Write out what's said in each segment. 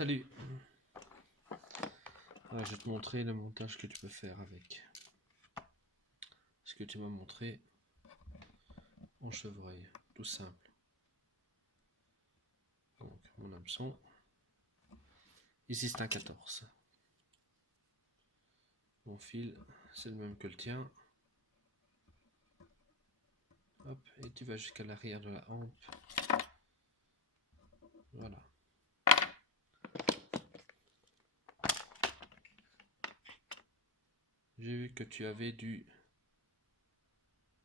Salut. Voilà, je vais te montrer le montage que tu peux faire avec ce que tu m'as montré en chevreuil, tout simple. Donc mon hameçon, ici c'est un 14. Mon fil, c'est le même que le tien. Hop, et tu vas jusqu'à l'arrière de la hampe. Voilà. J'ai vu que tu avais du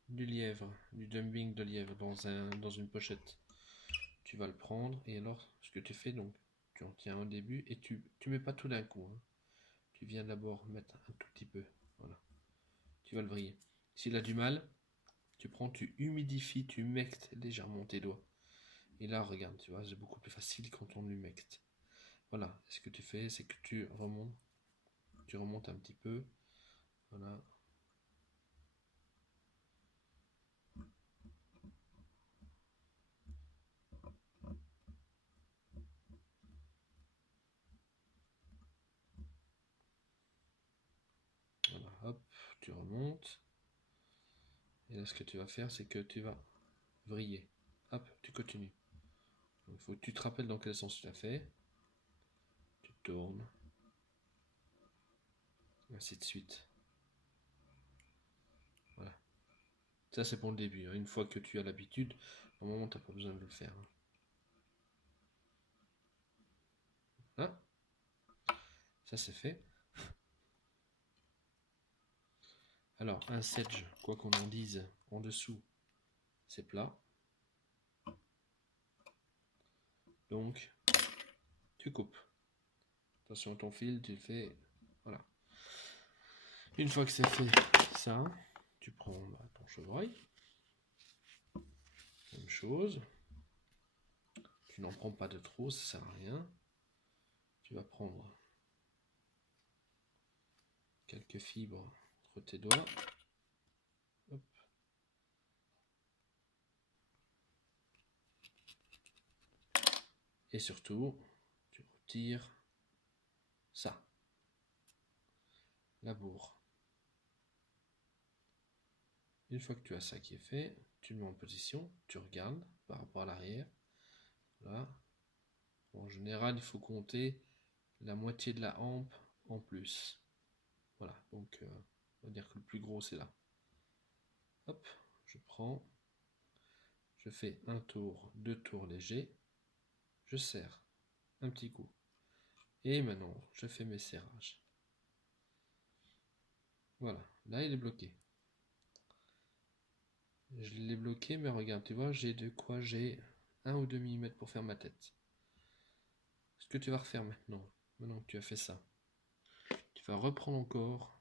lièvre, du dumping de lièvre dans une pochette. Tu vas le prendre et alors ce que tu fais, donc tu en tiens au début et tu mets pas tout d'un coup, hein. Tu viens d'abord mettre un tout petit peu, voilà. Tu vas le vriller. S'il a du mal, tu prends, tu humidifies, tu humectes légèrement tes doigts. Et là, regarde, tu vois, c'est beaucoup plus facile quand on humecte. Voilà, ce que tu fais, c'est que tu remontes un petit peu. Voilà. Voilà, hop, tu remontes. Et là, ce que tu vas faire, c'est que tu vas vriller. Hop, tu continues. Il faut que tu te rappelles dans quel sens tu l'as fait. Tu tournes. Ainsi de suite. Voilà. Ça, c'est pour le début, hein. Une fois que tu as l'habitude, normalement, tu n'as pas besoin de le faire, hein. Hein, ça, c'est fait. Alors, un sedge, quoi qu'on en dise, en dessous, c'est plat. Donc, tu coupes. Attention à ton fil, tu le fais. Voilà. Une fois que c'est fait, ça, tu prends ton chevreuil. Même chose. Tu n'en prends pas de trop, ça sert à rien. Tu vas prendre quelques fibres entre tes doigts. Hop. Et surtout, tu retires ça, la bourre. Une fois que tu as ça qui est fait, tu le mets en position, tu regardes par rapport à l'arrière. Voilà. En général, il faut compter la moitié de la hampe en plus. Voilà, donc on va dire que le plus gros c'est là. Hop, je prends, je fais un tour, deux tours légers, je serre un petit coup. Et maintenant, je fais mes serrages. Voilà, là il est bloqué. Je l'ai bloqué, mais regarde, tu vois, j'ai 1 ou 2 mm pour faire ma tête. Ce que tu vas refaire maintenant que tu as fait ça, tu vas reprendre encore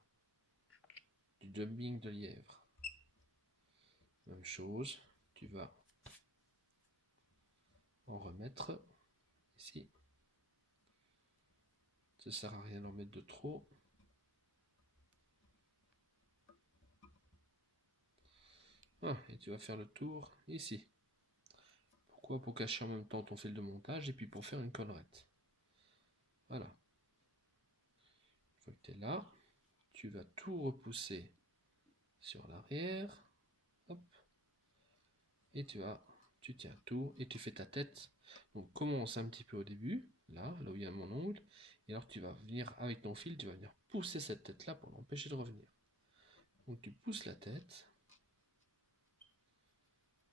du dumping de lièvre. Même chose, tu vas en remettre ici. Ça sert à rien d'en mettre de trop. Ah, et tu vas faire le tour ici. Pourquoi? Pour cacher en même temps ton fil de montage et puis pour faire une collerette. Voilà. Une fois que tu es là, tu vas tout repousser sur l'arrière. Hop. Et tu tiens tout et tu fais ta tête. Donc commence un petit peu au début, là où il y a mon ongle. Et alors tu vas venir avec ton fil, tu vas venir pousser cette tête là pour l'empêcher de revenir. Donc tu pousses la tête.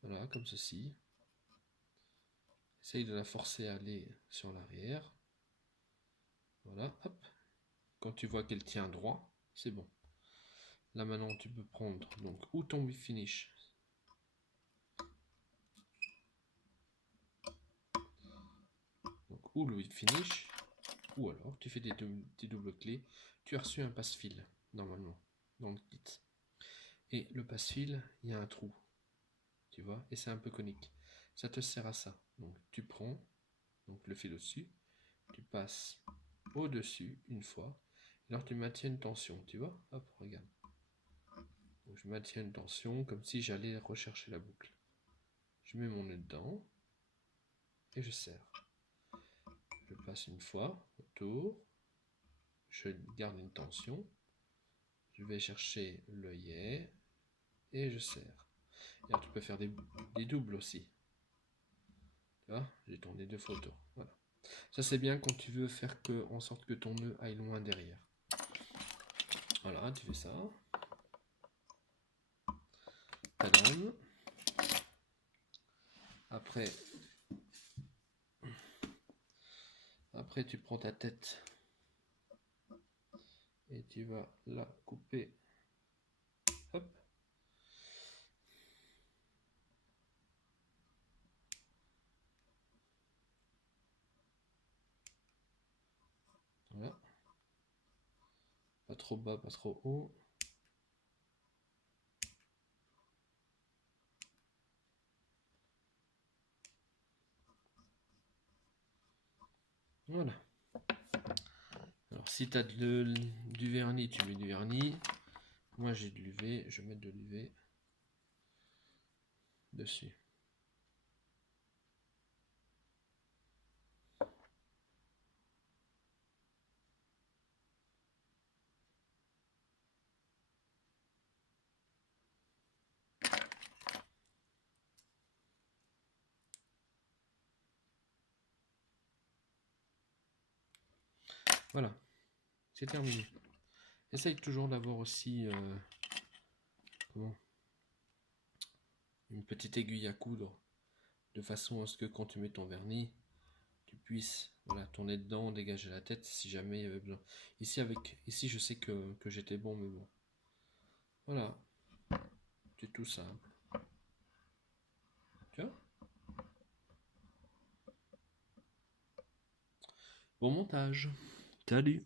Voilà, comme ceci. Essaye de la forcer à aller sur l'arrière. Voilà, hop. Quand tu vois qu'elle tient droit, c'est bon. Là maintenant tu peux prendre donc ou ton whip finish. Donc, ou le whip finish, ou alors tu fais des doubles clés. Tu as reçu un passe-fil normalement dans le kit. Et le passe-fil, il y a un trou. Tu vois, et c'est un peu conique. Ça te sert à ça. Donc tu prends donc le fil au-dessus, tu passes au-dessus une fois, et alors tu maintiens une tension, tu vois. Hop, regarde. Donc je maintiens une tension comme si j'allais rechercher la boucle. Je mets mon nœud dedans et je serre. Je passe une fois autour, je garde une tension, je vais chercher l'œillet et je serre. Et alors tu peux faire des doubles aussi. Tu vois, j'ai tourné 2 fois autour. Voilà. Ça c'est bien quand tu veux faire en sorte que ton nœud aille loin derrière. Voilà, tu fais ça. Tadam. Après tu prends ta tête et tu vas la couper. Hop. Voilà. Pas trop bas, pas trop haut. Voilà. Alors si tu as du vernis, tu mets du vernis. Moi j'ai de l'UV, je vais mettre de l'UV dessus. Voilà, c'est terminé. Essaye toujours d'avoir aussi une petite aiguille à coudre, de façon à ce que quand tu mets ton vernis, tu puisses tourner dedans, dégager la tête si jamais il y avait besoin. Ici je sais que j'étais bon, mais bon. Voilà, c'est tout simple. Tu vois? Bon montage. Salut!